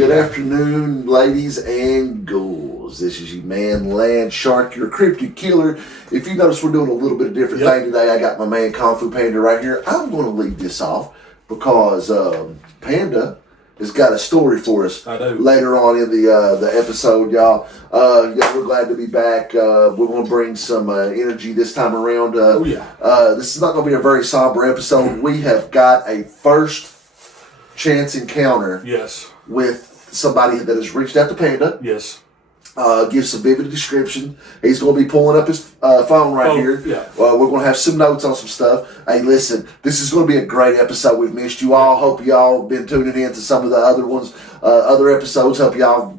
Good afternoon, ladies and ghouls. This is your man, Land Shark, your cryptid killer. If you notice, we're doing a little bit of different thing today. I got my man Kung Fu Panda right here. I'm going to leave this off because Panda has got a story for us later on in the episode, y'all. We're glad to be back. We're going to bring some energy this time around. This is not going to be a very somber episode. We have got a first chance encounter with somebody that has reached out to Panda. Gives some vivid description. He's going to be pulling up his phone right here. We're going to have some notes on some stuff. Hey, listen, this is going to be a great episode. We've missed you all. Hope y'all have been tuning in to some of the other ones, other episodes. Hope y'all,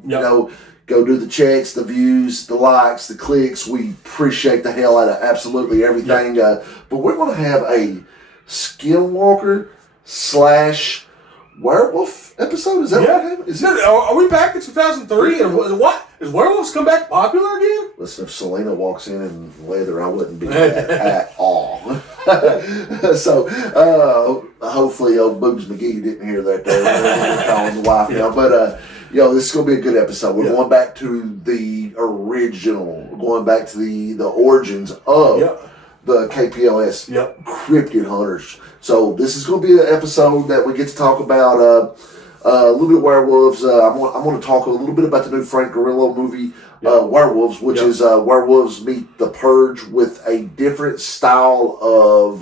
go do the checks, the views, the likes, the clicks. We appreciate the hell out of absolutely everything. But we're going to have a Skinwalker / werewolf episode? Is that what it is? Are we back to 2003? And what? Is werewolves come back popular again? Listen, if Selena walks in leather, I wouldn't be mad at all. So, hopefully old Boobs McGee didn't hear that there. We're calling the wife now. But, this is going to be a good episode. We're going back to the original. We're going back to the origins of the KPLS Cryptid Hunters. So this is going to be an episode that we get to talk about a little bit of werewolves. I'm going to talk a little bit about the new Frank Grillo movie, Werewolves, which is werewolves meet the Purge with a different style of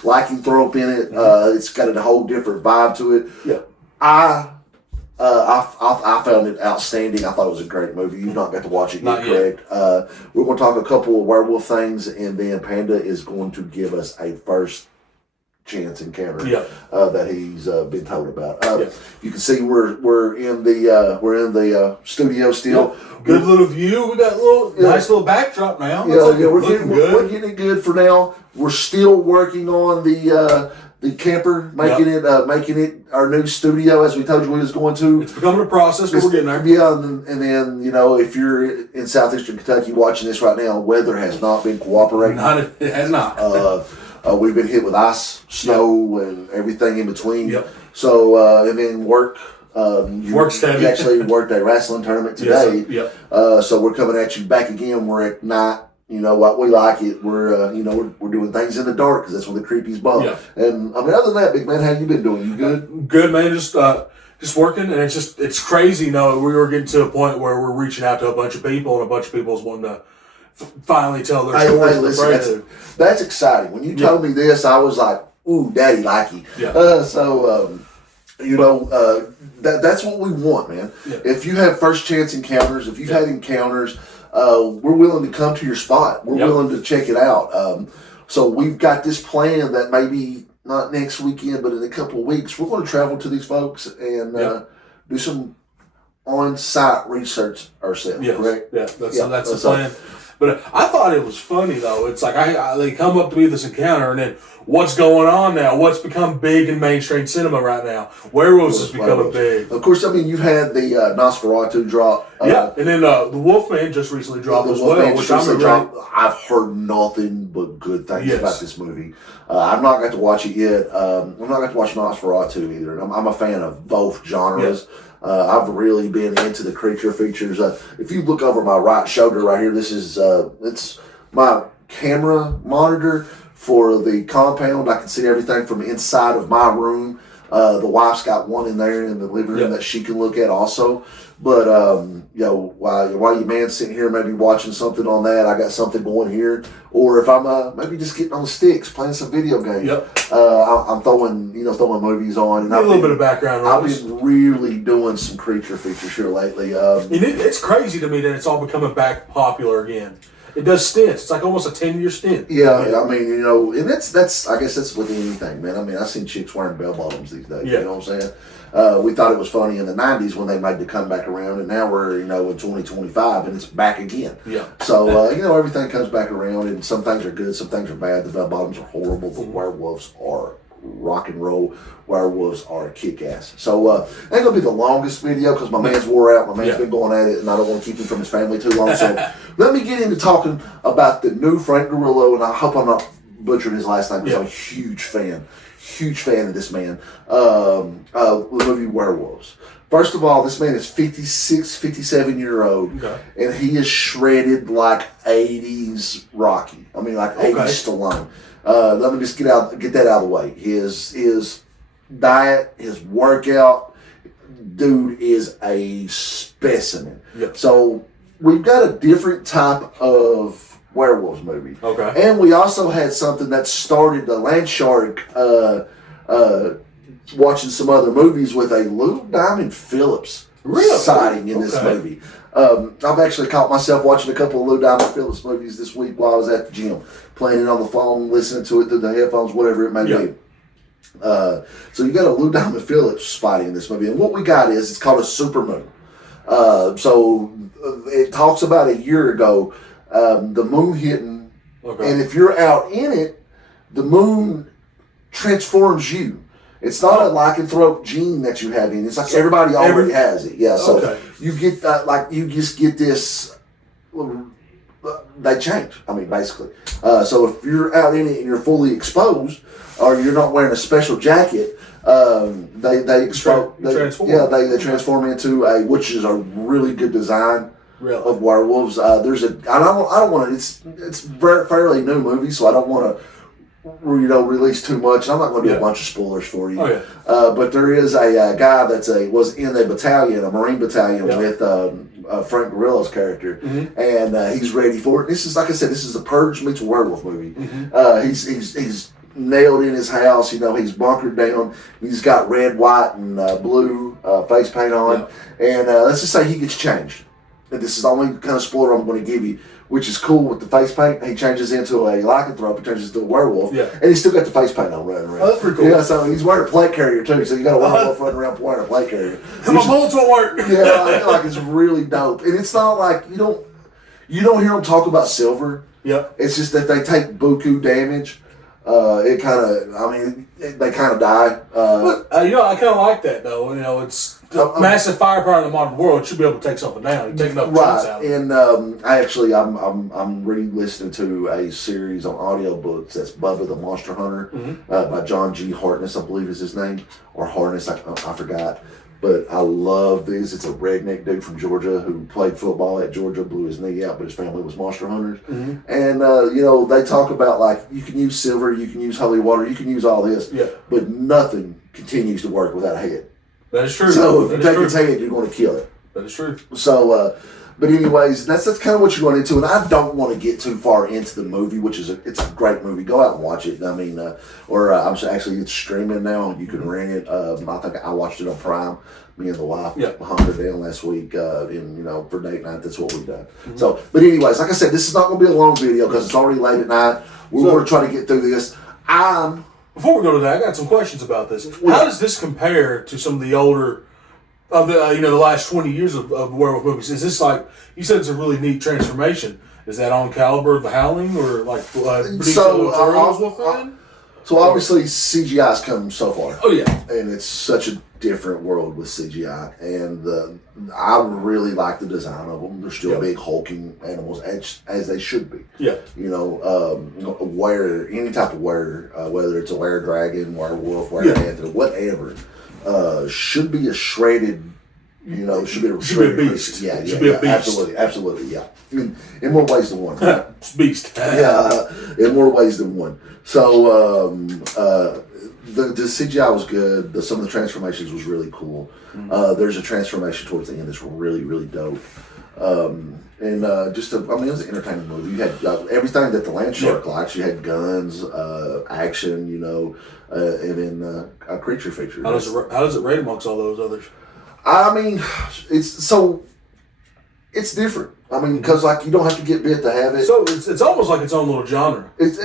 lycanthrope in it. It's got a whole different vibe to it. I found it outstanding. I thought it was a great movie. You've not got to watch it yet, correct? We're going to talk a couple of werewolf things, and then Panda is going to give us a first chance encounter that he's been told about. You can see we're in the studio still. Good little view. We got a nice little backdrop now. We're getting it good for now. We're still working on the camper, making it our new studio, as we told you we was going to. It's becoming a process, but we're getting there. And then if you're in southeastern Kentucky watching this right now, weather has not been cooperating. It has not. We've been hit with ice, snow, and everything in between. So, and then work. Work's heavy. You actually worked a wrestling tournament today. So we're coming at you back again. We're at night. You know what, we like it. We're we're doing things in the dark because that's when the creepies bump. And I mean, other than that, big man, how you been doing? You good? Good, man. Just working, and it's crazy. We were getting to a point where we're reaching out to a bunch of people, and a bunch of people's wanting to finally tell their stories. Hey, listen, that's exciting. When you told me this, I was like, "Ooh, Daddy, likey." That's what we want, man. If you have first chance encounters, if you've had encounters. We're willing to come to your spot. We're willing to check it out. So we've got this plan that maybe not next weekend, but in a couple of weeks, we're going to travel to these folks and do some on-site research ourselves, correct? That's the plan. But I thought it was funny, though. It's like they come up to me with this encounter, and then what's going on now? What's become big in mainstream cinema right now? Werewolves is becoming big. Of course, I mean, you've had the Nosferatu drop. And then the Wolfman just recently dropped as well, which I've heard nothing but good things about this movie. I've not got to watch it yet. I've not got to watch Nosferatu either. And I'm a fan of both genres. I've really been into the creature features. If you look over my right shoulder right here, this is it's my camera monitor for the compound. I can see everything from inside of my room. The wife's got one in there in the living room that she can look at also. But while your man's sitting here maybe watching something on that, I got something going here. Or if I'm maybe just getting on the sticks playing some video games, I'm throwing movies on. And a little bit of background noise. I've been really doing some creature features here lately. It's crazy to me that it's all becoming back popular again. It does stints. It's like almost a 10-year stint. I mean, and that's I guess that's with anything, man. I mean, I've seen chicks wearing bell bottoms these days. You know what I'm saying? We thought it was funny in the 90s when they made the comeback around, and now we're, in 2025, and it's back again. So, everything comes back around, and some things are good, some things are bad. The bell bottoms are horrible, but werewolves are rock and roll. Werewolves are kick-ass. So, ain't going to be the longest video because my man's wore out. My man's been going at it, and I don't want to keep him from his family too long. So, let me get into talking about the new Frank Grillo, and I hope I'm not butchering his last name because I'm a huge fan. huge fan of this man. The movie Werewolves. First of all, this man is 56, 57-year-old, and he is shredded like 80s Rocky. I mean, like 80s Stallone. Let me just get that out of the way. His diet, his workout, dude is a specimen. Yep. So we've got a different type of werewolves movie. Okay. And we also had something that started the Land Shark watching some other movies with a Lou Diamond Phillips sighting in this movie. I've actually caught myself watching a couple of Lou Diamond Phillips movies this week while I was at the gym, playing it on the phone, listening to it through the headphones, whatever it may be. So you got a Lou Diamond Phillips spotting in this movie, and what we got is it's called a supermoon. So it talks about a year ago, the moon hitting, and if you're out in it, the moon transforms you. It's not a lycanthrope gene that you have in. It's like everybody already has it. Yeah, so you get you just get this. They change. I mean, basically. So if you're out in it and you're fully exposed, or you're not wearing a special jacket, they transform into a, which is a really good design of werewolves. There's a I don't want to. It's fairly new movie, so I don't want to release too much. I'm not going to do a bunch of spoilers for you. But there is a guy was in a battalion, a Marine battalion with Frank Gorilla's character, and he's ready for it. This is, like I said, this is a Purge meets werewolf movie. He's nailed in his house. You know, he's bunkered down. He's got red, white, and blue face paint on, and let's just say he gets changed. And this is the only kind of spoiler I'm going to give you, which is cool with the face paint. He changes into a lycanthrope, he turns into a werewolf, and he's still got the face paint on running around. Oh, that's pretty cool. Yeah, so he's wearing a plate carrier too, so you got a werewolf running around wearing a plate carrier. My bullets won't work. Yeah, I feel like it's really dope. And it's not like, you don't hear them talk about silver. It's just that they take buku damage. They kind of die. I kind of like that though. You know, it's massive firepower in the modern world. Should be able to take something down. You're taking up chunks out. And I'm re-listening to a series on audiobooks that's Bubba the Monster Hunter by John G. Hartness, I believe is his name, or Harness. I forgot. But I love this. It's a redneck dude from Georgia who played football at Georgia, blew his knee out, but his family was monster hunters. And, they talk about, like, you can use silver, you can use holy water, you can use all this, but nothing continues to work without a head. That is true. So if you take its head, you're going to kill it. That is true. So, but anyways, that's kind of what you're going into. And I don't want to get too far into the movie, which is it's a great movie. Go out and watch it. I mean, it's streaming now. You can rent it. I think I watched it on Prime. Me and the wife hunkered down last week, and for date night, that's what we've done. So, but anyways, like I said, this is not going to be a long video because it's already late at night. We're going to try to get through this. Before we go to that, I got some questions about this. How does this compare to some of the older, the last 20 years of werewolf movies? Is this like, you said it's a really neat transformation. Is that on caliber of The Howling or like So obviously CGI's come so far. Oh yeah. And it's such a different world with CGI. And I really like the design of them. They're still big hulking animals as they should be. Yeah. Any type of were, whether it's a were dragon, werewolf, were panther, whatever, should be a shredded, should be a beast. Yeah, should be a beast. Absolutely, yeah. In more ways than one. Right? It's beast. In more ways than one. So the CGI was good. Some of the transformations was really cool. There's a transformation towards the end that's really, really dope. It was an entertaining movie. You had everything that the Land Shark likes. You had guns, action, and then a creature feature. How does it rate amongst all those others? I mean, it's different. I mean, because you don't have to get bit to have it. So it's almost like its own little genre. It's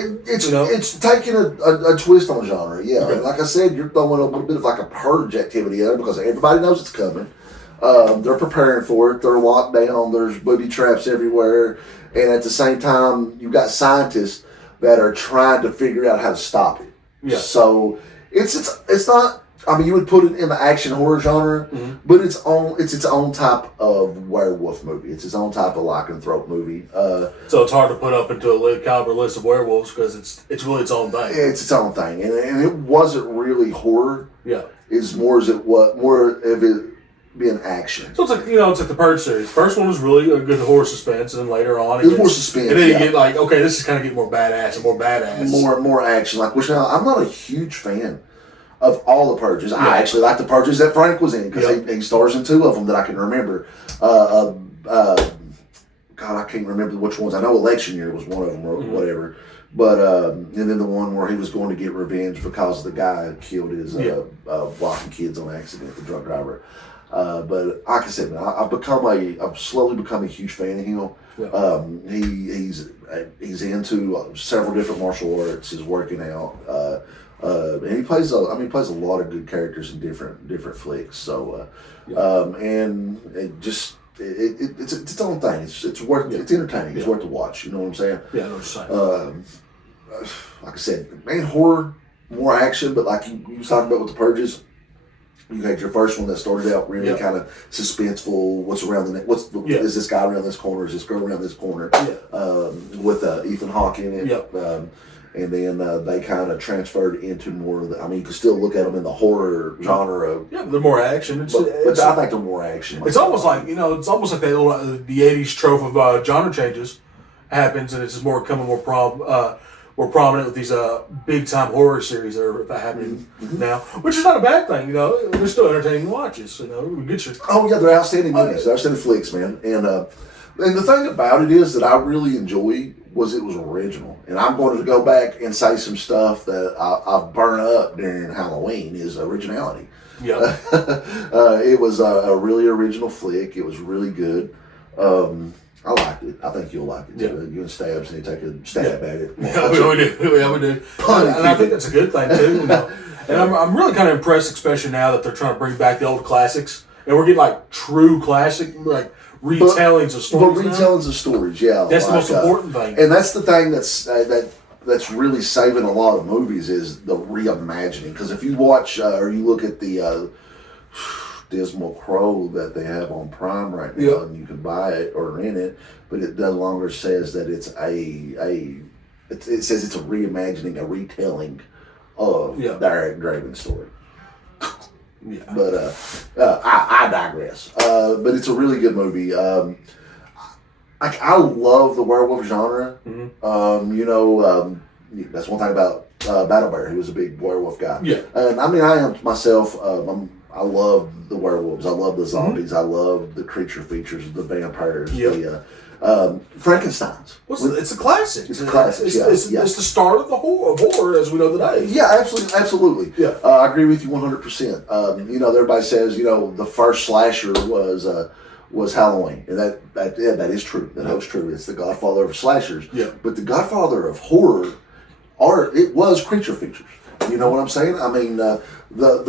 taking a twist on genre. Yeah, like I said, you're throwing a little bit of like a purge activity in it because everybody knows it's coming. They're preparing for it. They're locked down. There's booby traps everywhere, and at the same time, you've got scientists that are trying to figure out how to stop it. Yeah. So it's not. I mean, you would put it in the action horror genre, but it's its own type of werewolf movie. It's its own type of lycanthrope movie. So it's hard to put up into a caliber list of werewolves because it's really its own thing. It's its own thing, and it wasn't really horror. Yeah, it's more of it being action. So it's like it's like the Purge series. First one was really a good horror suspense, and then later on it was more suspense. And then you get like, okay, this is kind of getting more badass and more badass, more action. Like which now I'm not a huge fan of all the Purges. Yeah. I actually like the Purges that Frank was in because he stars in 2 of them that I can remember. God, I can't remember which ones. I know Election Year was one of them or whatever. But and then the one where he was going to get revenge because the guy killed his wife and kids on accident, the drunk driver. But like I said, man, I've slowly become a huge fan of him. Yeah. He's into several different martial arts. He's working out. And he plays a lot of good characters in different flicks. So, and it's its own thing. It's worth it's entertaining. It's worth to watch. You know what I'm saying? Yeah, I know what you're saying. Like I said, main horror, more action, but like you was talking about with the Purges. You had your first one that started out really kind of suspenseful. What's around the is this guy around this corner? Is this girl around this corner? With Ethan Hawke in it. And then they kind of transferred into more of the. I mean, you can still look at them in the horror genre. They're more action. But I think they're more action. It's almost like the '80s trope of genre changes happens, and it's just becoming more prominent with these big time horror series that are happening now, which is not a bad thing. They're still entertaining watches. We get your they're outstanding movies, they're outstanding flicks, man. And the thing about it is that I really enjoy was it was original, and I'm going to go back and say some stuff that I've burned up during Halloween is originality. Yeah, it was a really original flick. It was really good. I liked it. I think you'll like it. Yeah. You and Stabs need to take a stab at it. Yeah, we do. Yeah, we do. And I think that's a good thing too. And I'm really kind of impressed, especially now that they're trying to bring back the old classics, and we're getting like true classic retellings of stories. But retellings of stories, yeah. That's the most important thing. And that's the thing that's really saving a lot of movies is the reimagining. Because if you watch or you look at the Dismal Crow that they have on Prime right now, and you can buy it or rent it, but it no longer says that it's it says it's a reimagining, a retelling of the Eric Draven story. Yeah. But I digress. But it's a really good movie. I love the werewolf genre. That's one thing about Battle Bear. He was a big werewolf guy. Yeah. And I mean, I am myself. I love the werewolves. I love the zombies. I love the creature features, the vampires. The Frankenstein's. It's a classic. It's a classic. It's the start of the horror as we know today. Yeah, absolutely. Yeah, I agree with you 100%. Everybody says the first slasher was Halloween, and that is true. That was true. It's the Godfather of slashers. Yeah. But the Godfather of horror it was creature features. You know what I'm saying? I mean, the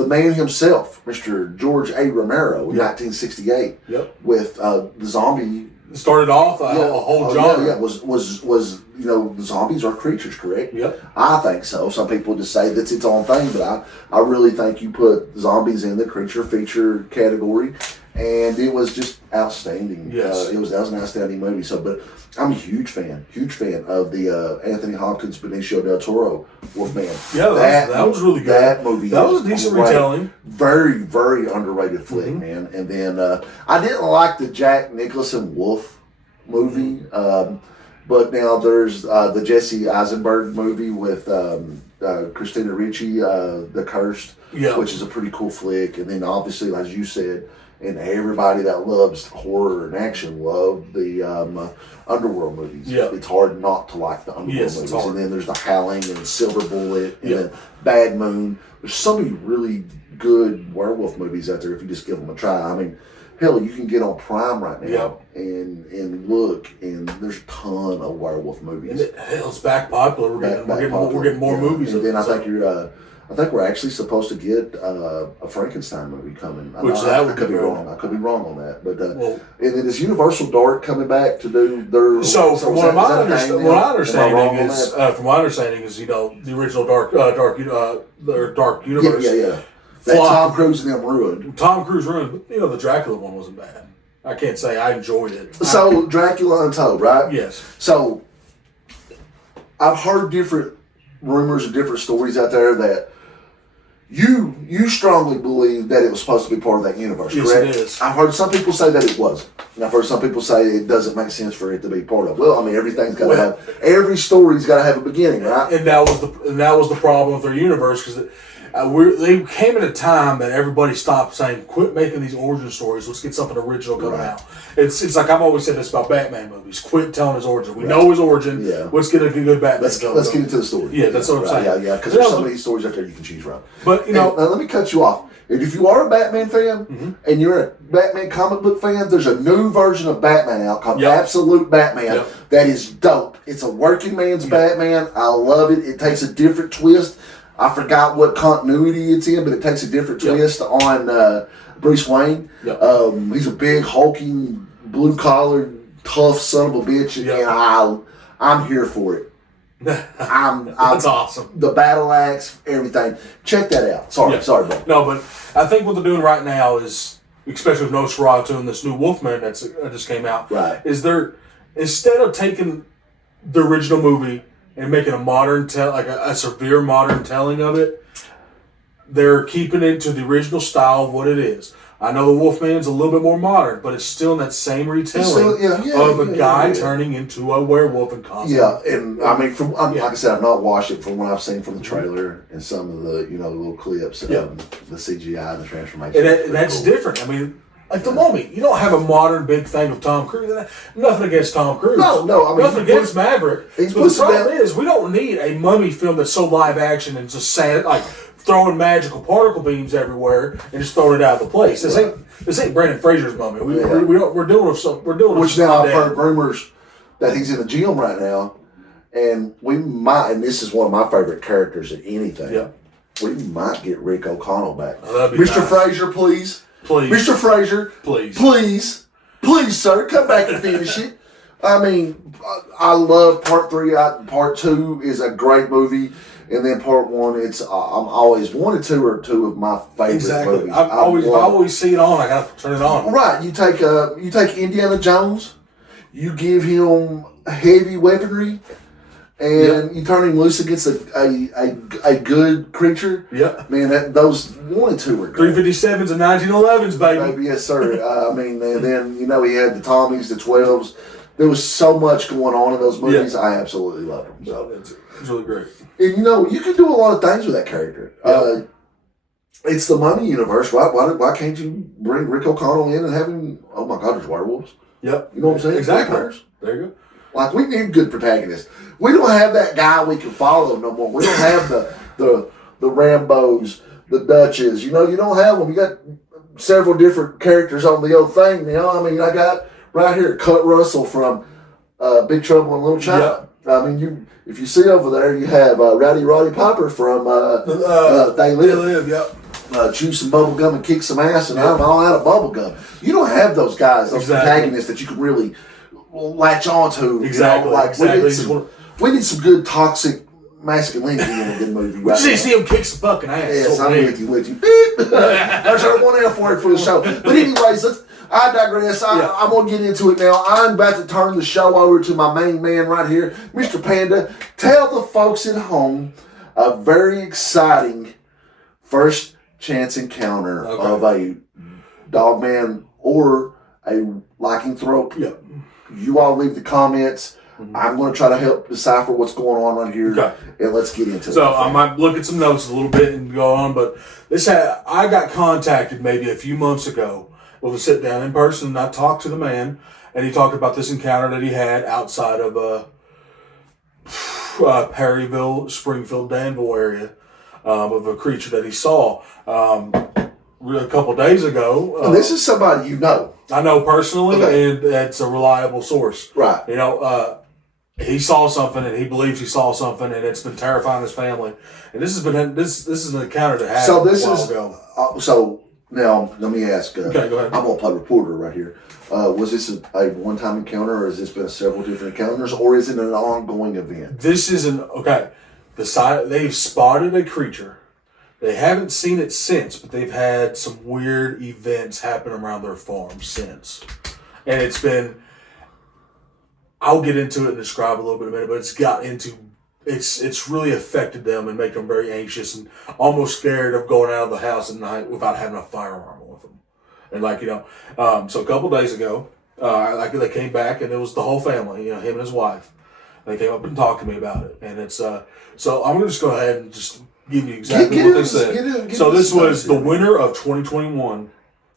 man himself, Mr. George A. Romero, in 1968, with the zombie. Started off a whole genre. Yeah, was the zombies are creatures, correct? Yep. I think so. Some people just say that's its own thing, but I really think you put zombies in the creature feature category, and it was just outstanding. Yes. That was an outstanding movie. So, but I'm a huge fan of the Anthony Hopkins, Benicio del Toro Wolfman. Yeah, that was really good. That movie. That was a decent retelling. Very, very underrated flick, man. And then I didn't like the Jack Nicholson Wolf movie, but now there's the Jesse Eisenberg movie with Christina Ricci, The Cursed, which is a pretty cool flick. And then obviously, as you said, and everybody that loves horror and action love the Underworld movies. Yeah. It's hard not to like the Underworld movies. And then there's The Howling and Silver Bullet and Bad Moon. There's so many really good werewolf movies out there if you just give them a try. I mean, hell, you can get on Prime right now and look, and there's a ton of werewolf movies. And it's back popular. We're getting more movies. And then I think we're actually supposed to get a Frankenstein movie coming. I could be wrong. I could be wrong on that. But and then is Universal Dark coming back to do their? So from what my understanding is, the original Dark Universe. that Tom Cruise and them ruined. Tom Cruise ruined, but the Dracula one wasn't bad. I can't say I enjoyed it. So Dracula Untold, right? Yes. So I've heard different rumors and different stories out there that you strongly believe that it was supposed to be part of that universe, yes, correct? It is. I've heard some people say that it wasn't. And I've heard some people say it doesn't make sense for it to be part of. Well, I mean, everything's got to have, every story's got to have a beginning, right? And that was the problem with their universe, because they came at a time that everybody stopped saying, "Quit making these origin stories. Let's get something original coming out." It's like I've always said this about Batman movies. Quit telling his origin. We know his origin. Yeah. Let's get a good Batman. Let's get into the story. Yeah, that's what I'm saying. Yeah, because there's so many stories out there you can choose from. But now, let me cut you off. If you are a Batman fan and you're a Batman comic book fan, there's a new version of Batman out called Absolute Batman that is dope. It's a working man's Batman. I love it. It takes a different twist. I forgot what continuity it's in, but it takes a different twist on Bruce Wayne. He's a big, hulking, blue-collar, tough son of a bitch, and I'm here for it. That's awesome. The battle axe, everything. Check that out. Sorry, bro. No, but I think what they're doing right now is, especially with Nosferatu and this new Wolfman that just came out, is they're, instead of taking the original movie and making a modern a severe modern telling of it, they're keeping it to the original style of what it is. I know the Wolfman's a little bit more modern, but it's still in that same retelling of a guy turning into a werewolf in costume. Yeah, and I mean, like I said, I've not watched it. From what I've seen from the trailer and some of the the little clips, the CGI and the transformation. And that's different. I mean, like the Mummy, you don't have a modern big thing of Tom Cruise. Nothing against Tom Cruise. No. I mean, nothing against Maverick. But the problem is, we don't need a Mummy film that's so live action and just sad, like throwing magical particle beams everywhere and just throwing it out of the place. This ain't Brendan Fraser's Mummy. We're doing some. Which now I've heard rumors that he's in the gym right now, and we might. And this is one of my favorite characters in anything. Yeah. We might get Rick O'Connell back. Mr. Fraser, please. Mr. Fraser, please, sir, come back and finish it. I mean, I love Part 3. Part 2 is a great movie. And then Part 1, I'm always 1 and 2 are two of my favorite movies. I always see it on. I gotta turn it on. Right, you take Indiana Jones, you give him heavy weaponry, and you turn him loose against a good creature. Yeah, man, those 1 and 2 were great. 357s and 1911s, baby. Yes, sir. I mean, and then he had the Tommies, the 12s. There was so much going on in those movies. I absolutely love them. So it's really great. And you can do a lot of things with that character. Yeah. It's the Mummy universe. Why can't you bring Rick O'Connell in and have him? Oh my God, there's werewolves. Yep. You know what I'm saying? Exactly. There you go. Like, we need good protagonists. We don't have that guy we can follow no more. We don't have the Rambos, the Dutches. You don't have them. You got several different characters on the old thing now. I mean, I got right here Kurt Russell from Big Trouble in Little China. Yep. I mean, if you see over there, you have Rowdy Roddy Piper from They Live. Yep. Chew some bubble gum and kick some ass, and I'm all out of bubble gum. You don't have those guys, those protagonists that you can really latch on to. Exactly. We need some good toxic masculinity in a good movie. Right, you see him kick some fucking ass. Yes, I'm with you. Beep. There's our one F word for the show. But anyways, I digress. I'm going to get into it now. I'm about to turn the show over to my main man right here, Mr. Panda. Tell the folks at home a very exciting first chance encounter of a Dogman or a lycanthrope. Yep. You all leave the comments. I'm going to try to help decipher what's going on right here, and let's get into it. So I might look at some notes a little bit and go on, but I got contacted maybe a few months ago. We'll sit down in person, and I talked to the man, and he talked about this encounter that he had outside of Perryville, Springfield, Danville area of a creature that he saw a couple days ago. And this is somebody you know. I know personally, and it's a reliable source. Right. He saw something, and he believes he saw something, and it's been terrifying his family. And this is an encounter that happened a while ago. So now let me ask. Okay, go ahead. I'm gonna play reporter right here. Was this a one-time encounter, or has this been several different encounters, or is it an ongoing event? This is they've spotted a creature They haven't seen it since, but they've had some weird events happen around their farm since. And it's been, I'll get into it and describe a little bit in a minute, but it's really affected them and make them very anxious and almost scared of going out of the house at night without having a firearm with them. And so a couple days ago, they came back and it was the whole family, him and his wife. They came up and talked to me about it. And it's, so I'm going to just go ahead and just give you exactly what they said. So this was the winter of 2021.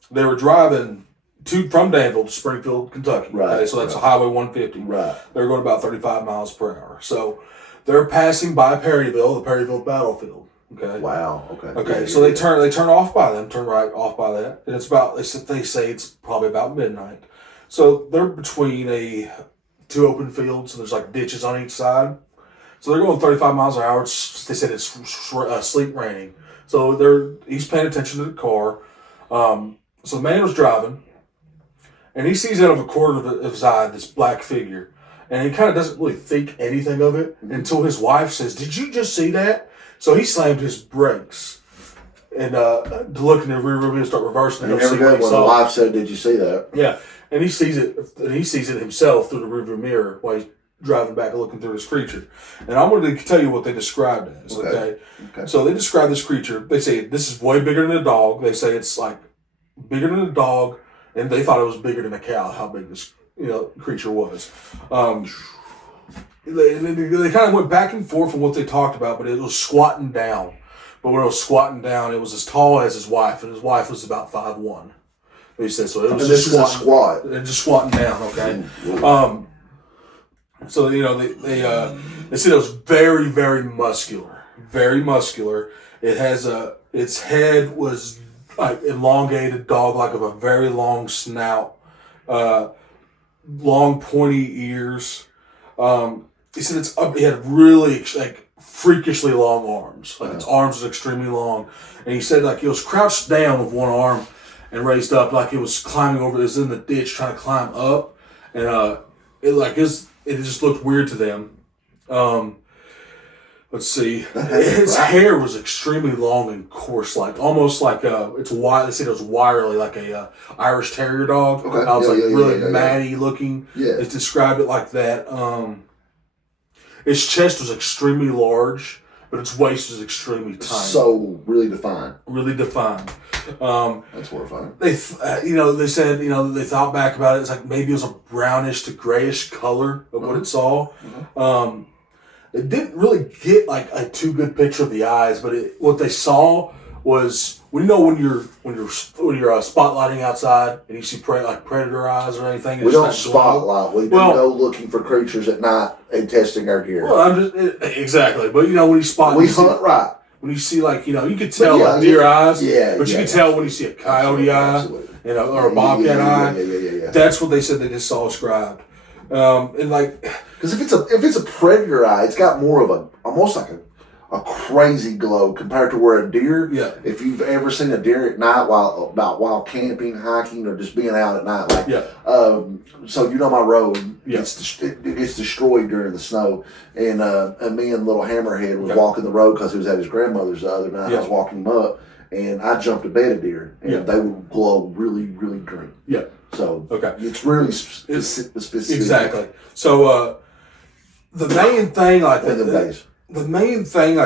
They were driving from Danville to Springfield, Kentucky. Right. Okay, so that's Highway 150. Right. They're going about 35 miles per hour. So they're passing by Perryville, the Perryville battlefield. Okay. Wow. Okay. Okay. So they turn off by them, turn right off by that, and it's about they say it's probably about midnight. So they're between two open fields, and there's like ditches on each side. So they're going 35 miles an hour. They said it's sleet raining. So he's paying attention to the car. So the man was driving, and he sees out of a corner of his eye this black figure, and he kind of doesn't really think anything of it until his wife says, "Did you just see that?" So he slammed his brakes and to look in the rear view and start reversing. And never good when the wife said, "Did you see that?" Yeah, and he sees it. And he sees it himself through the rearview mirror while he's driving back and looking through his creature. And I'm going to tell you what they described it as. Okay. So they describe this creature. They say this is way bigger than a dog. They say it's like bigger than a dog, and they thought it was bigger than a cow. How big this creature was. They kind of went back and forth on what they talked about, but it was squatting down. But when it was squatting down, it was as tall as his wife, and his wife was about 5'1". They said so. It was just squat. And just squatting down. Okay. So they said it was very, very muscular. Very muscular. It has its head was like elongated dog-like of a very long snout, long pointy ears. He said it had really freakishly long arms. Like its arms was extremely long. And he said it was crouched down with one arm and raised up like it was climbing over. It was in the ditch trying to climb up. And it just looked weird to them. Let's see. Its hair was extremely long and coarse, almost like it's wide. They said it was wirely, like a Irish Terrier dog. Okay. I was really matty looking. Yeah. It described it like that. Its chest was extremely large, but its waist was extremely tiny. So really defined. Really defined. That's horrifying. They said they thought back about it. It's like maybe it was a brownish to grayish color of what it saw. Mm-hmm. It didn't really get a too good picture of the eyes, but what they saw was when you're spotlighting outside and you see predator eyes or anything. We don't spotlight. We go looking for creatures at night and testing our gear. Well, exactly. But when you spot, we hunt right. When you see you could tell deer eyes. But you can tell when you see a coyote eye, or a bobcat eye. Yeah. That's what they said they just saw described. Because if it's a predator eye, it's got more of almost like a crazy glow compared to where a deer. Yeah. If you've ever seen a deer at night while camping, hiking, or just being out at night, so my road it gets destroyed during the snow, and me and little Hammerhead was walking the road because he was at his grandmother's the other night. I was walking him up, and I jumped a bed of deer, and they would glow really, really green. Yeah. So it's really specific. Exactly. So the main thing the main thing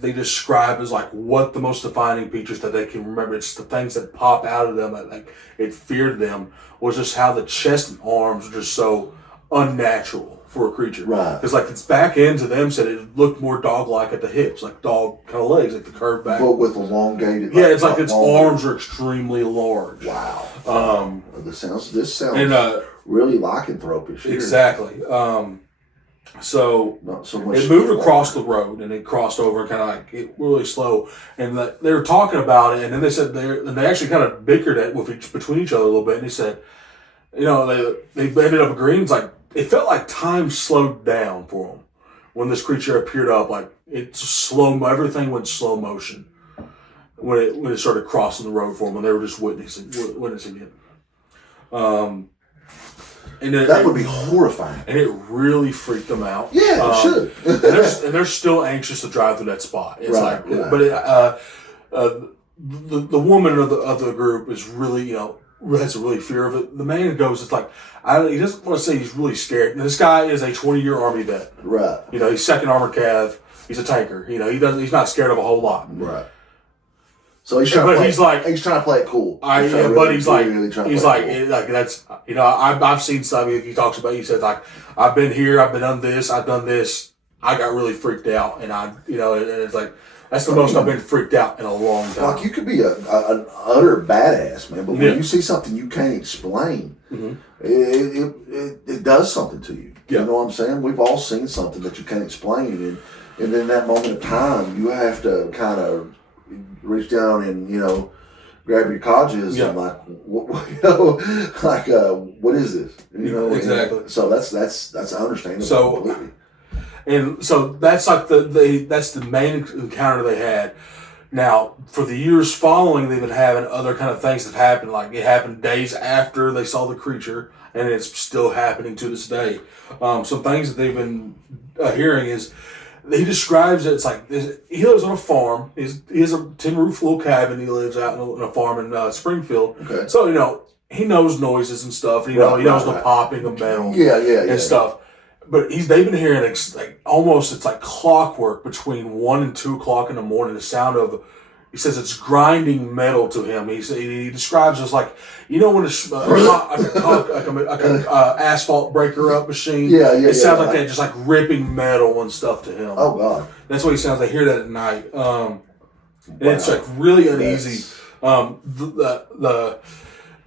they describe as what the most defining features that they can remember. It's the things that pop out of them that it feared them was just how the chest and arms were just so unnatural for a creature. Right. Because its back end to them said it looked more dog-like at the hips, like dog kind of legs, like the curved back. But with elongated. It's its arms are extremely large. Wow. This sounds really lycanthropish here. Exactly. So not so much. It moved across the road and it crossed over and it really slow. And they were talking about it, and then they said they actually kind of bickered between each other a little bit. And he said, they ended up agreeing. It's it felt like time slowed down for them when this creature appeared up. Everything went slow motion when it started crossing the road for them, and they were just witnessing it. And that would be horrifying. And it really freaked them out. Yeah, it should. and they're still anxious to drive through that spot. It's but the woman of the group is really, has a really fear of it. The man goes, it's like, he doesn't want to say he's really scared. And this guy is a 20-year Army vet. Right. He's 2nd Armored Cav. He's a tanker. He's not scared of a whole lot. Right. So he's trying to play it cool. That's, I've seen stuff he talks about. He said, like, I've been here, I've done this, I got really freaked out, and and it's like, that's the most I've been freaked out in a long time. Like, you could be an utter badass, man, but when you see something you can't explain, it does something to you. Yeah. You know what I'm saying? We've all seen something that you can't explain, and in that moment of time, you have to kind of reach down and grab your codges and like, what is this? Exactly. So that's understandable. So, completely. And so that's like that's the main encounter they had. Now, for the years following, they've been having other kind of things that happened. Like, it happened days after they saw the creature, and it's still happening to this day. Some things that they've been hearing is, he describes it, it's like, he lives on a farm. He has a tin roof little cabin. He lives out in a farm in Springfield. Okay. So, he knows noises and stuff. He knows the popping of metal and stuff. But they've been hearing it's like clockwork between 1 and 2 o'clock in the morning. The sound of, he says it's grinding metal to him. He describes it as like, when it's like an asphalt breaker up machine. It sounds like that, just like ripping metal and stuff to him. Oh God, that's what he sounds like. I hear that at night, and it's like really uneasy. The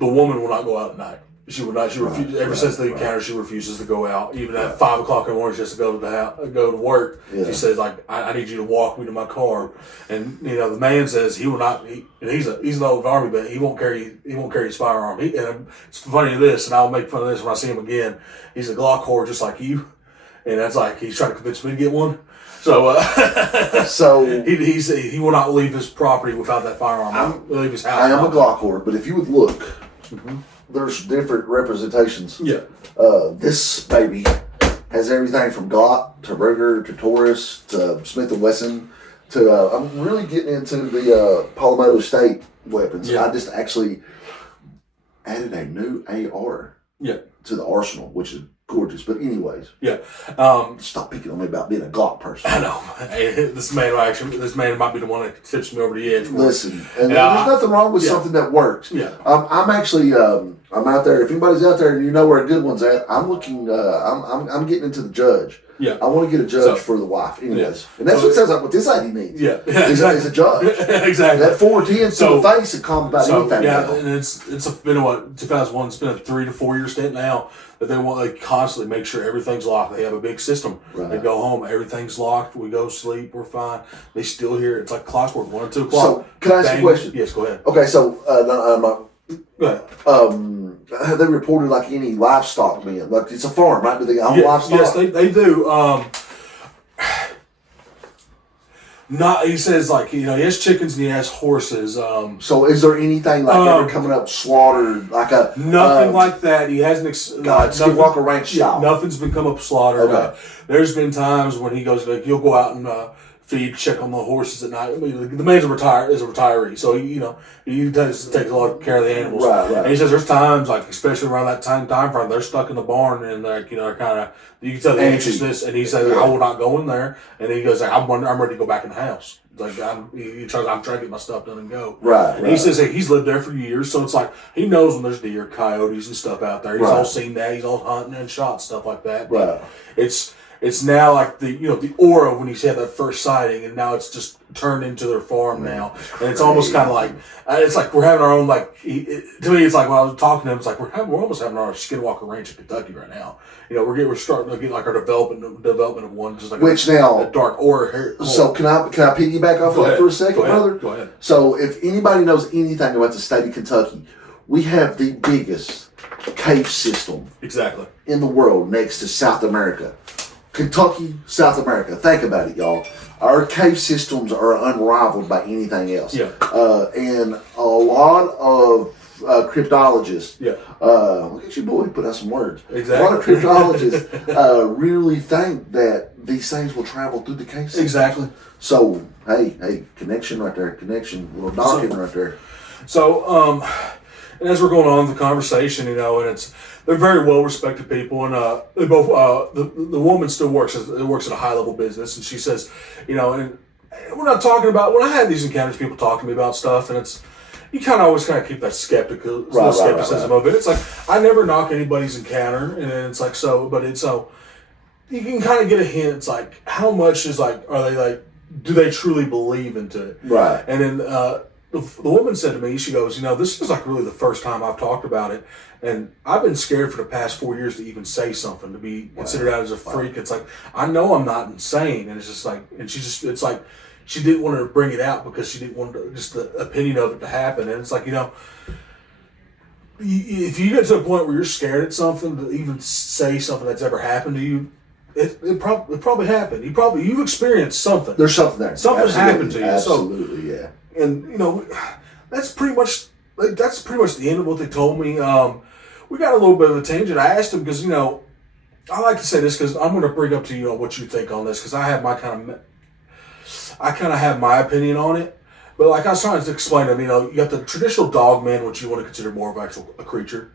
woman will not go out at night. She would not. She refuses. Ever since the encounter, she refuses to go out. Even at 5 o'clock in the morning, she has to go to the house, go to work. Yeah. She says, like, I need you to walk me to my car. And the man says he will not. He's an old Army vet. He won't carry his firearm. And it's funny this, and I'll make fun of this when I see him again. He's a Glock whore just like you, and that's like he's trying to convince me to get one. So, he will not leave his property without that firearm. Leave his house. I am a Glock whore, but if you would look. There's different representations. Yeah. This baby has everything from Glock to Ruger to Taurus to Smith & Wesson to I'm really getting into the Palmetto State weapons. Yeah. I just actually added a new AR to the arsenal, which is gorgeous. But anyways, stop picking on me about being a Glock person. I know. This man might be the one that tips me over the edge. Listen, and there's nothing wrong with something that works. Yeah. I'm actually I'm out there. If anybody's out there and you know where a good one's at, I'm looking. I'm getting into the judge. Yeah. I want to get a judge for the wife. Anyways, and that's what it sounds like. What this lady needs. Yeah. Is a judge. Exactly. That 410 to the face and calm about anything. Yeah, and it's been 2001. It's been a 3 to 4 year stint now that they constantly make sure everything's locked. They have a big system. Right. They go home, everything's locked. We go sleep, we're fine. They still hear it's like clockwork, 1 or 2 o'clock. So can I ask you a question? Yes, go ahead. Okay, so go ahead. Have they reported like any livestock being like it's a farm, right? Do they own livestock? Yes, they do. He says like he has chickens and he has horses. So is there anything like ever coming up slaughtered like a nothing like that? He hasn't. Skinwalker Ranch style. Nothing's been come up slaughtered. Okay. There's been times when he goes he'll go out and check on the horses at night. I mean, the man's a retiree, so he takes a lot of care of the animals. Right. And he says there's times like especially around that time frame they're stuck in the barn and they're kind of you can tell the anxiousness. And he says I will not go in there. And he goes I'm ready to go back in the house. Like I'm trying to get my stuff done and go. Right. And he says he's lived there for years, so it's like he knows when there's deer, coyotes, and stuff out there. He's all seen that. He's all hunting and shot stuff like that. Right. It's now like the aura when he's had that first sighting, and now it's just turned into their farm now, and it's almost kind of like it's like we're having our own to me it's like when I was talking to him, it's like we're almost having our Skinwalker Ranch in Kentucky right now. We're starting to get like our development of one, just like a dark aura here. So can I piggyback off of that for a second, brother? Go ahead. So if anybody knows anything about the state of Kentucky, we have the biggest cave system in the world next to South America. Kentucky, South America. Think about it, y'all. Our cave systems are unrivaled by anything else. Yeah. And a lot of cryptologists, Yeah. Look at you, boy, put out some words. Exactly. A lot of cryptologists really think that these things will travel through the case. Exactly. So, hey, connection right there. Connection. Little docking right there. So, and as we're going on with the conversation, and they're very well respected people, and they both the woman still works at a high level business, and she says, and we're not talking about when I had these encounters, people talk to me about stuff, and it's you kind of always keep that skepticism of it. It's like I never knock anybody's encounter, and it's like you can kind of get a hint. It's like how much is are they do they truly believe into it? Right. And then the woman said to me, she goes, this is really the first time I've talked about it, and I've been scared for the past 4 years to even say something, to be considered out as a freak. It's like I know I'm not insane, and it's just and it's like she didn't want to bring it out because she didn't want just the opinion of it to happen, and it's like if you get to a point where you're scared at something to even say something that's ever happened to you. It probably happened. You've experienced something. There's something there. Something's happened to you. Absolutely, yeah. And that's pretty much the end of what they told me. We got a little bit of a tangent. I asked him because I like to say this because I'm going to bring up to you what you think on this because I have I kind of have my opinion on it. But like I was trying to explain to him, you got the traditional Dogman, which you want to consider more of a creature.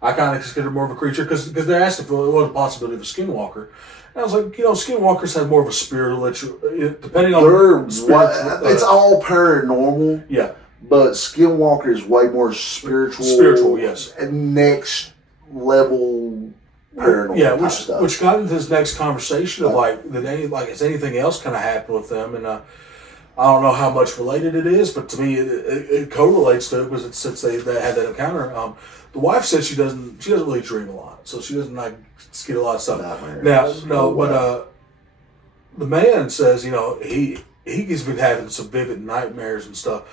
I kind of consider more of a creature because they asked if it was a possibility of a skinwalker. And I was like, skinwalkers have more of a spiritual, depending on it's all paranormal. Yeah. But skinwalker is way more spiritual. Spiritual, yes. And next level paranormal. Yeah, which got into this next conversation of has anything else kind of happened with them? And I don't know how much related it is, but to me it correlates to it because since they had that encounter. The wife said she doesn't really dream a lot, so she doesn't get a lot of stuff. But the man says he's been having some vivid nightmares and stuff.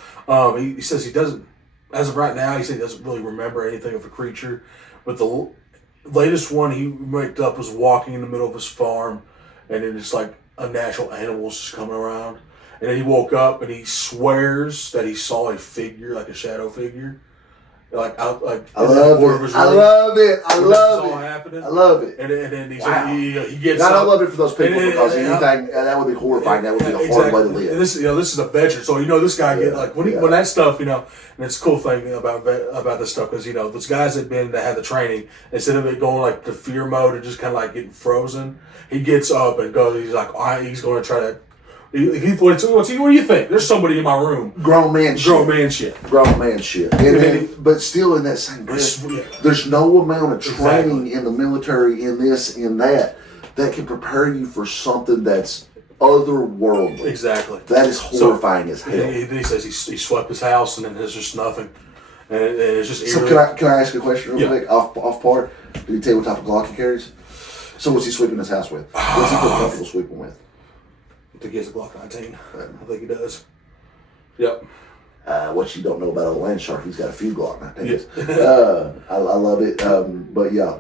He says he doesn't, as of right now, he said he doesn't really remember anything of a creature, but the latest one he waked up was walking in the middle of his farm, and then it's like a natural animal was just coming around, and then he woke up and he swears that he saw a figure, like a shadow figure. I love it. I love it. And then he gets. I love it for those people because anything that would be horrifying. That would be a hard way to live. And this is a veteran, so this guy when that stuff, and it's a cool thing about this stuff because those guys that had the training, instead of it going to fear mode and just kind of getting frozen, he gets up and goes. He's going to try to. What do you think? There's somebody in my room. Grown man shit. But still in that same breath, there's no amount of training in the military, in this, in that can prepare you for something that's otherworldly. Exactly. That is horrifying as hell. He says he swept his house and then there's just nothing. And it's just eerie. So can I ask a question real quick? Off part? Did he tell you what type of Glock he carries? So what's he sweeping his house with? What's he feel comfortable sweeping with? I think he has a Glock 19. I think he does. Yep. What you don't know about a land shark, he's got a few Glock 19s. I love it. But yeah,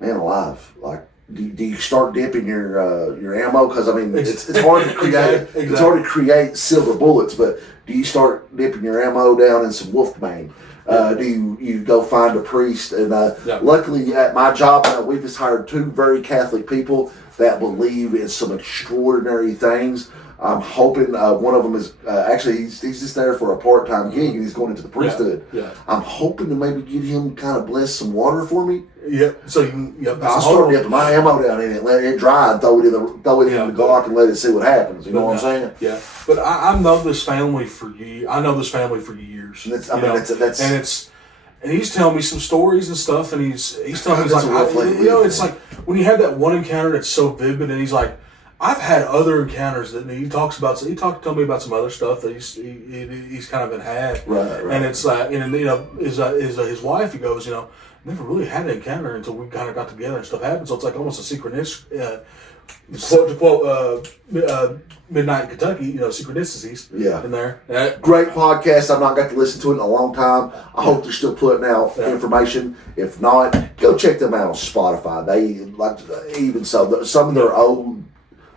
man alive. Do you start dipping your ammo? Because it's hard to create. It's hard to create silver bullets. But do you start dipping your ammo down in some Wolfbane? Do you go find a priest? And luckily at my job, we've just hired two very Catholic people that believe in some extraordinary things. I'm hoping one of them is actually he's just there for a part-time gig and he's going into the priesthood. Yeah. I'm hoping to maybe get him kind of bless some water for me. Yep. So you can. Yep. I'll start dipping my ammo down in it, let it dry, and throw it in the Glock and let it see what happens. You know what I'm saying? Yeah. But I know this family for years. And he's telling me some stories and stuff, and he's telling me it's like when you have that one encounter that's so vivid, and he's like, I've had other encounters that he talks about. So he told me about some other stuff that he's kind of been had, right. And it's like, his wife, he goes, never really had an encounter until we kind of got together and stuff happened. So it's like almost a synchronicity. To quote Midnight in Kentucky, synchronicities in there. Great podcast. I've not got to listen to it in a long time. I hope they're still putting out information. If not, go check them out on Spotify. Some of their old.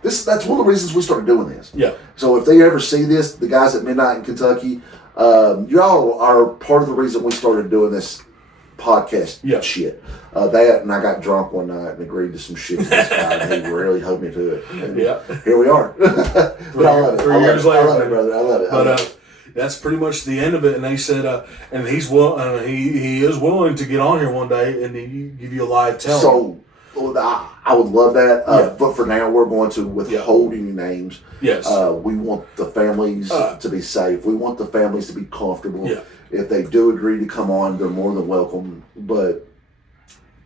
That's one of the reasons we started doing this. Yeah. So if they ever see this, the guys at Midnight in Kentucky, Y'all are part of the reason we started doing this podcast shit. That and I got drunk one night and agreed to some shit with this guy, and he really held me to it. And here we are. But I love it. 3 years later, I love it, brother. I love it. But that's pretty much the end of it. And they said, and he is willing to get on here one day and give you a live tell. So I would love that. But for now, we're going to withhold any names. Yes. We want the families to be safe. We want the families to be comfortable. Yeah. If they do agree to come on, they're more than welcome. But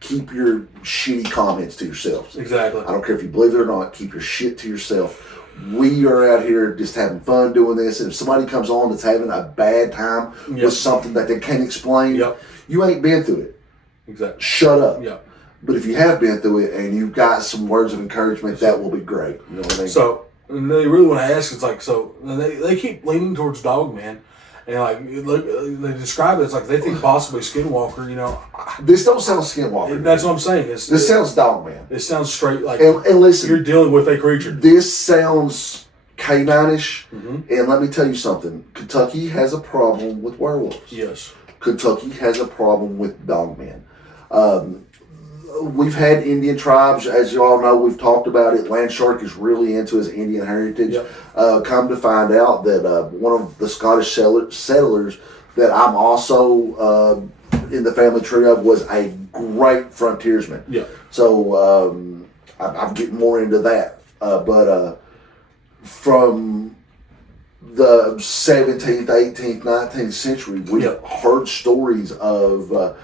keep your shitty comments to yourselves. Exactly. I don't care if you believe it or not. Keep your shit to yourself. We are out here just having fun doing this. And if somebody comes on that's having a bad time with something that they can't explain, you ain't been through it. Exactly. Shut up. Yeah. But if you have been through it and you've got some words of encouragement, that will be great. You know what I mean? So, and they really want to ask, it's like, so they keep leaning towards Dogman. And they describe it as like they think possibly Skinwalker, you know. This don't sound Skinwalker. That's what I'm saying. This sounds Dogman. It sounds straight like and listen, you're dealing with a creature. This sounds K9-ish. And let me tell you something. Kentucky has a problem with werewolves. Yes. Kentucky has a problem with Dogman. We've had Indian tribes, as you all know, we've talked about it. Landshark is really into his Indian heritage. Come to find out that one of the Scottish settlers that I'm also in the family tree of was a great frontiersman. So I'm getting more into that. But from the 17th, 18th, 19th century, we heard stories of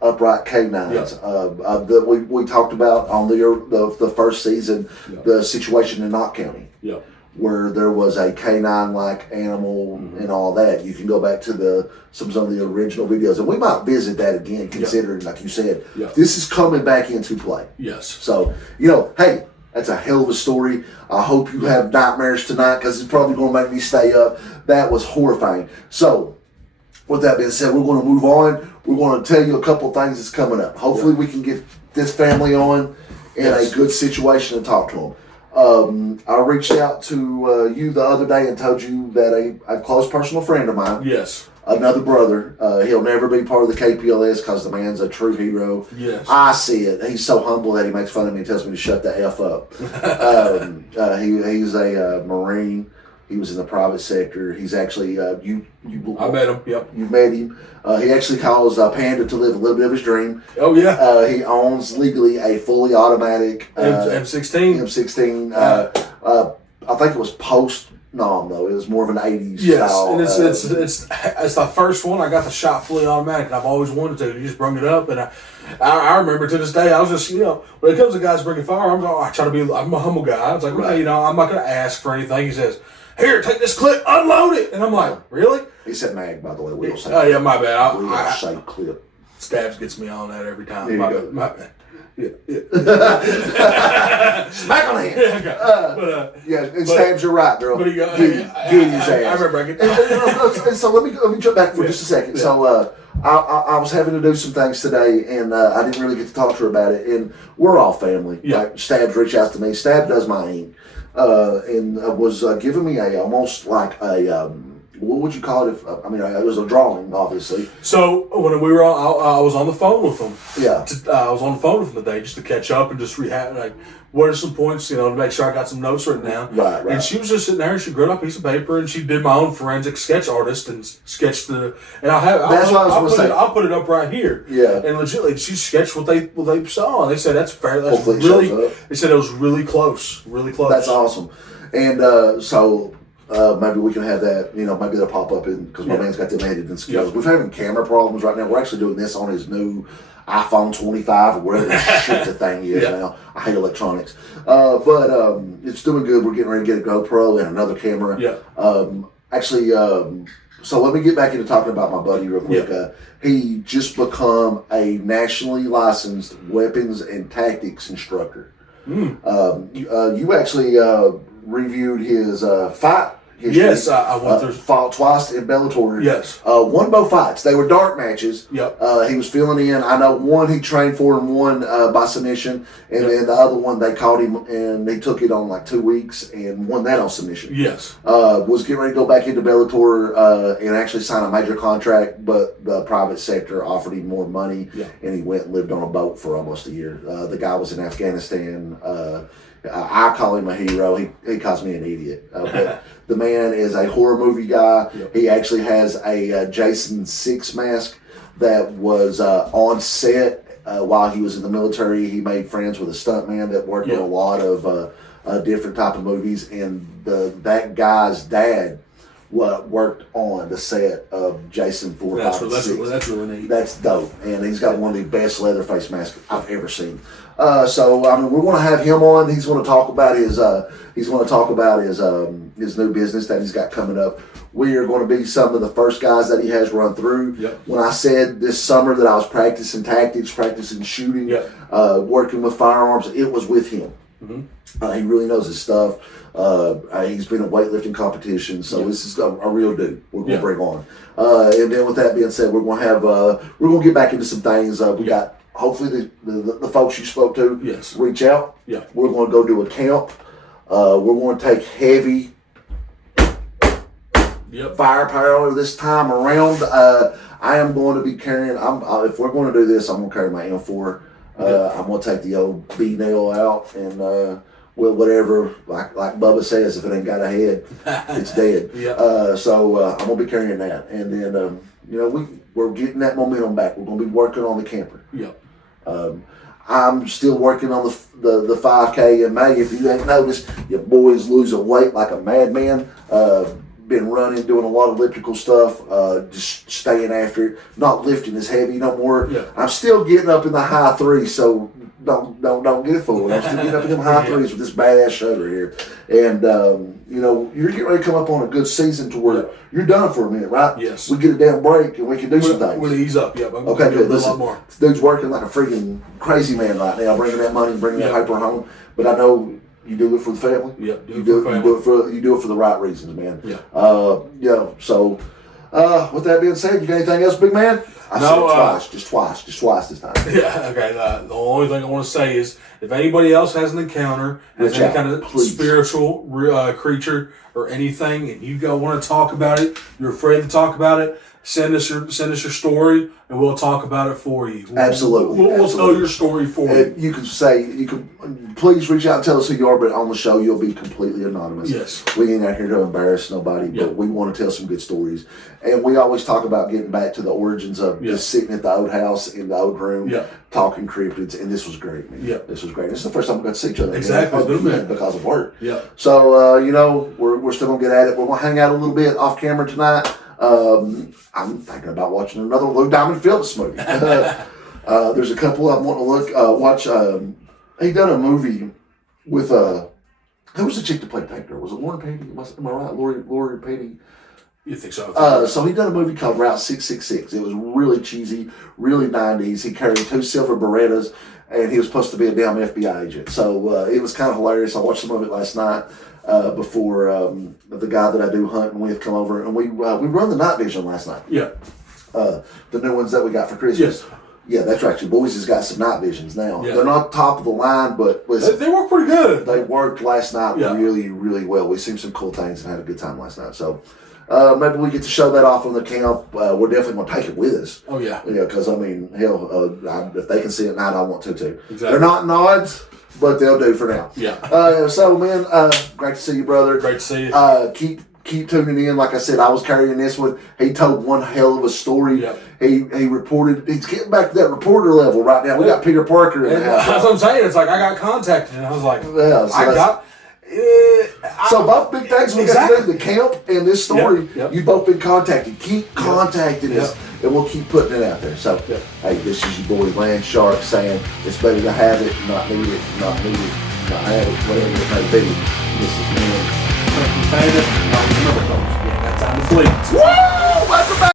upright canines. That we talked about on the first season, the situation in Knott County, where there was a canine-like animal and all that. You can go back to some of the original videos, and we might visit that again, considering, like you said, this is coming back into play. Yes. So, hey, that's a hell of a story. I hope you have nightmares tonight, because it's probably going to make me stay up. That was horrifying. So, with that being said, we're going to move on. We're going to tell you a couple of things that's coming up. Hopefully we can get this family on in a good situation and talk to them. I reached out to you the other day and told you that a close personal friend of mine, another brother, he'll never be part of the KPLS because the man's a true hero. Yes. I see it. He's so humble that he makes fun of me and tells me to shut the F up. He's a Marine. He was in the private sector. He's actually, I met him, You met him. He actually calls Panda to live a little bit of his dream. Oh, yeah. He owns legally a fully automatic M16. M16. I think it was post-nom, though. It was more of an 80s style. And it's the first one I got the shot fully automatic, and I've always wanted to. You just bring it up, and I remember to this day, I was just, when it comes to guys bringing firearms, I'm a humble guy. I was like, I'm not going to ask for anything. He says, here, take this clip, unload it. And I'm like, really? He said mag, by the way. We don't say oh, yeah, my bad. we don't say clip. Stabs gets me on that every time. There you go. My bad. Smack on the head. And Stabs, you're right, girl. But he goes, Get his ass. I remember I get and so let me jump back for just a second. So I was having to do some things today, and I didn't really get to talk to her about it. And we're all family. Like, Stabs reached out to me. Stab does my ink. And was giving me almost like a what would you call it? It was a drawing, obviously. So when we were on, I was on the phone with him. Yeah. I was on the phone with him today just to catch up and just what are some points, to make sure I got some notes written down. Right. And she was just sitting there and she grabbed a piece of paper and she did my own forensic sketch artist and sketched I'll put it up right here. Yeah. And legitimately, she sketched what they saw, and they said that's fair. That's Hopefully really. They said it was really close. Really close. That's awesome. And so maybe we can have that. Maybe that'll pop up because my man's got them editing skills. We're having camera problems right now. We're actually doing this on his new iPhone 25 or whatever the shit the thing is now. I hate electronics. But it's doing good. We're getting ready to get a GoPro and another camera. So let me get back into talking about my buddy real quick. He just become a nationally licensed weapons and tactics instructor. You actually reviewed his fight history. Yes, I went through. Fought twice in Bellator. Yes. Won both fights. They were dark matches. Yep. He was filling in. I know one he trained for and won by submission, and then the other one they caught him and they took it on like 2 weeks and won that on submission. Yes. Was getting ready to go back into Bellator and actually sign a major contract, but the private sector offered him more money, and he went and lived on a boat for almost a year. The guy was in Afghanistan. I call him a hero. He calls me an idiot. But the man is a horror movie guy. Yep. He actually has a Jason 6 mask that was on set while he was in the military. He made friends with a stuntman that worked on a lot of different type of movies, and that guy's dad worked on the set of Jason 4, 5, and 6. That's really neat. That's dope, and he's got one of the best Leatherface masks I've ever seen. So I mean, we want to have him on. He's going to talk about his his new business that he's got coming up. We are going to be some of the first guys that he has run through. Yep. When I said this summer that I was practicing tactics, practicing shooting, working with firearms, it was with him. Mm-hmm. He really knows his stuff. He's been in weightlifting competitions, so this is a real dude we're going to bring on. And then with that being said, we're going to have we're going to get back into some things. We got hopefully the folks you spoke to reach out. Yeah, we're going to go do a camp. We're going to take heavy firepower this time around. I am going to be carrying. If we're going to do this, I'm going to carry my M4. I'm going to take the old B nail out and whatever, like Bubba says, if it ain't got a head, it's dead. So I'm going to be carrying that, and then we're getting that momentum back. We're going to be working on the camper. I'm still working on the 5K in May. If you ain't noticed, your boy's losing weight like a madman. Been running, doing a lot of elliptical stuff, just staying after it, not lifting as heavy no more. I'm still getting up in the high threes, so don't get fooled. I'm still getting up in them high threes with this badass shoulder here. And you're getting ready to come up on a good season to where you're done for a minute, right? Yes. We get a damn break and we can do some things. We'll ease up, Okay, good. Listen, this dude's working like a freaking crazy man right now, bringing that money, bringing that paper home. But I know you do it for the family. You do it for the right reasons, man. So, with that being said, you got anything else, big man? I said it twice, just twice this time. Okay. The only thing I want to say is, if anybody else has an encounter, has any kind of spiritual creature or anything, and you want to talk about it, you're afraid to talk about it, send us your story, and we'll talk about it for you. Absolutely. We'll tell your story for you. You can please reach out and tell us who you are, but on the show you'll be completely anonymous. Yes. We ain't out here to embarrass nobody, but we want to tell some good stories. And we always talk about getting back to the origins of just sitting at the old house in the old room, talking cryptids, and this was great, man. This was great. This is the first time we got to see each other. Exactly. Because of work. So, we're still going to get at it. We're going to hang out a little bit off camera tonight. I'm thinking about watching another Lou Diamond Phillips movie. There's a couple I want to watch. He done a movie with who was the chick that played Tank Girl? Was it Lauren Petty? Am I right? Lauren Petty? You think so? So he done a movie called Route 666. It was really cheesy, really 90s. He carried 2 silver Berettas, and he was supposed to be a damn FBI agent. So it was kind of hilarious. I watched some of it last night. Before the guy that I do hunting with come over, and we run the night vision last night. The new ones that we got for Christmas. Yeah, that's right. Your boys has got some night visions now. They're not top of the line, but listen, they work pretty good. They worked last night really, really well. We seen some cool things and had a good time last night. So maybe we get to show that off on the camp. We're definitely going to take it with us. Oh yeah. Because I mean, hell, if they can see it at night, I want to too. Exactly. They're not nods, but they'll do for now. So man, great to see you, brother. Great to see you. Keep tuning in. Like I said, I was carrying this one. He told one hell of a story. He reported. He's getting back to that reporter level right now. We got Peter Parker in the house. That's what I'm saying. It's like I got contacted, and I was like, so both big things we got to do, the camp and this story. You've both been contacted. Keep contacting us, and we'll keep putting it out there. So, hey, this is your boy Land Shark saying it's better to have it, not need it, not have it, whatever it may be. This is me. Remember, folks, that's time to flee. Woo! Welcome back.